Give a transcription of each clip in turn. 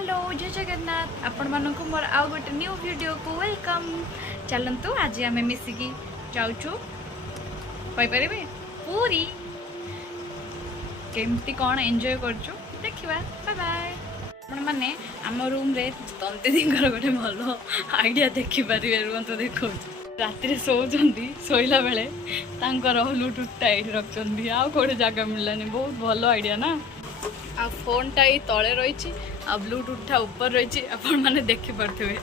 Hello जय जगन्नाथ आपण मानक मोर आउ गोटे न्यू वीडियो को वेलकम। चलतु आज आम मिसिकी जाऊँ कहीपर पूरी केमती कौन एंजॉय करचु देखा बाय बाय। आपण मैंने आम रूम रे दंती दिंकर गोटे भल आइडिया देखिपारे रुहतु देखो राति शोचंती शोला बेले ब्लूटूथ टाइट रखुच्च आउ कौटे जगह मिललानी बहुत भल आइडिया ना। आ फोन टा तले रही आ ब्लूटूथ टा ऊपर रही आपण मैंने देखिपे।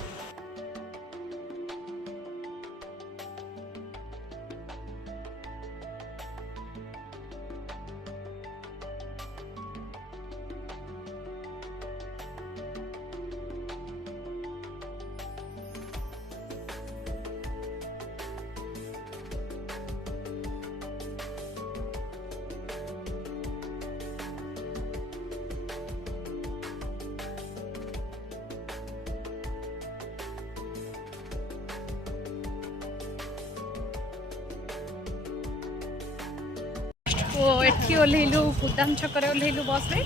एठी ओल्लू कुदान छक ओल्लू बस रे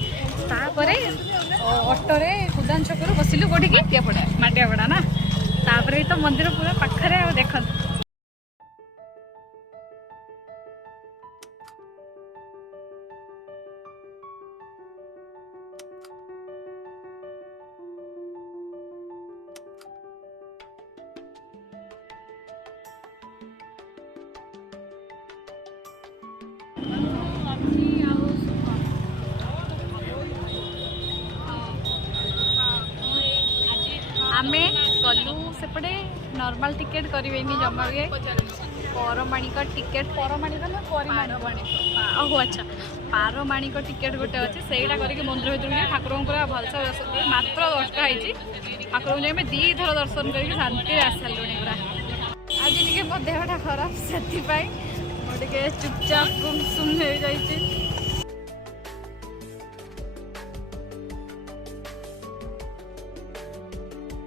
तापरे ऑटोरे कुदान छक बसिलु कोठी टियापड़ा माटियापड़ा ना तापरे तो मंदिर पूरा पाखरे देख। आमे गलु सेपटे नॉर्मल टिकेट करेनि जमा परमाणिक टिकेट परमाणिक ना परिमाणिक अच्छा पारमाणिक टिकेट गोटे अच्छे से मंदिर भर ठाकुर पूरा भलसे दर्शन मात्र 10 टा ठाकुर जाए 2 थर दर्शन कर शांति आस सारे पूरा। आज टे मो देहटा खराब से चुपचाप गुमसुम हो जाइए।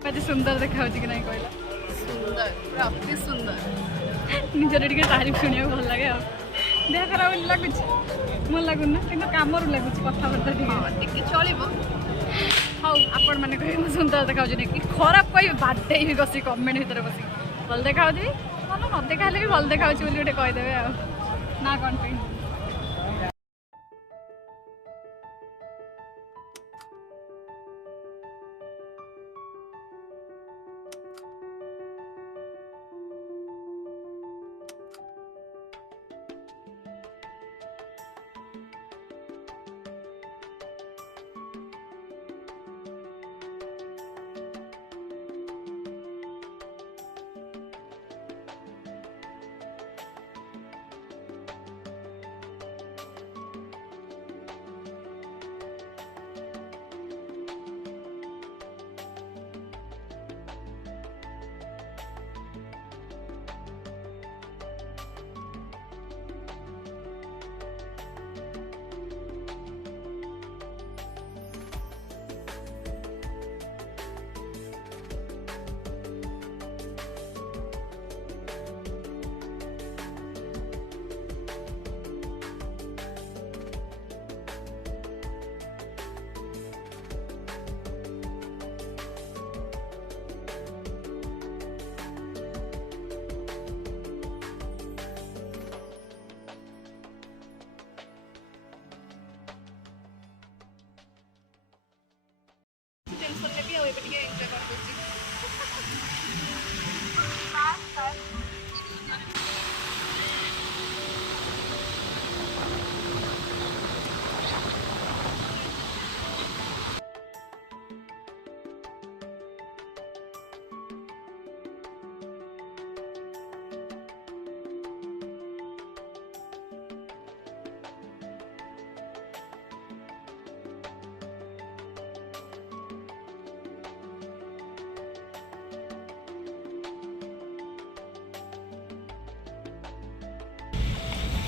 आज सुंदर देखा कि नहीं कहला सुंदर पूरा अति सुंदर निजर टे तारीफ शुणा भल लगे देह खराब लगुच मन लगुना कि कम लगुच कथबार्ता टे चलो हाँ आपण मैंने कह सुंदर देखा कि खराब कह बाटे भी बस कमेंट भितर बस भल देखा मन न देखा भी भल देखा गोटे कहीदेवे ना कौन पे।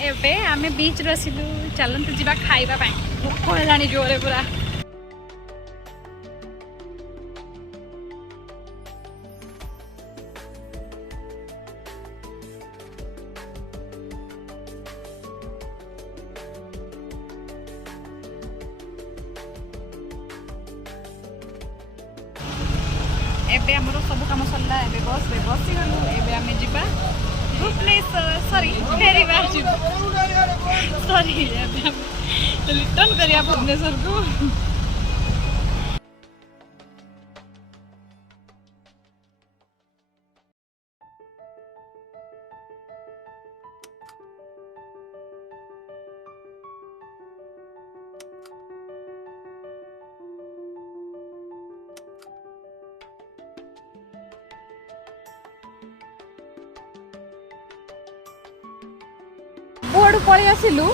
एबे आमे बीच रसिलु चलंतु जीवा खाइबा पाई भूख हेलानी जोरे पूरा। एबे हमरो सब काम सरला एबे बस रे बसी गलु एबे आमे जिबा भुवनेश्वर सॉरी फेरीबा सॉरी एबे रिटर्न करिया भुवनेश्वर को बोर्ड पलि आसिलु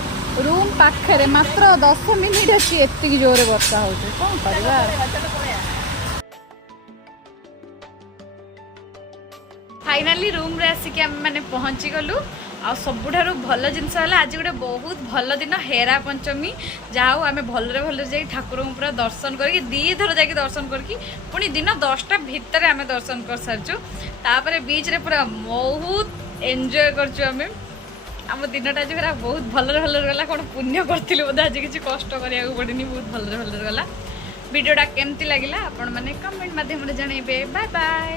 रूम पाखरे मात्र 10 मिनिट अच्छी एतिक जोरे वर्षा होचे कौन करबा फाइनली रूम रे आसिक हम माने पहुंची गलु आ सबुठारु भल जिनस हला आज गोटे बहुत भल दिन हेरा पंचमी जाऊ आम भलरे जाई ठाकुर पूरा दर्शन करके दी थर जाके दर्शन करके पुणी दिन 10टा भितर आम दर्शन कर सारचु तापर बीच रे पूरा बहुत एंजॉय करचु आम आम दिनटा आज पूरा बहुत भलरे गला कौन पुण्य करथिलु बोधे आज किसी कष्ट करिया पड़ेनी बहुत भलरे गला वीडियोटा केमती लगिला आपण माने कमेंट माध्यम रे जणैबे बाय बाय।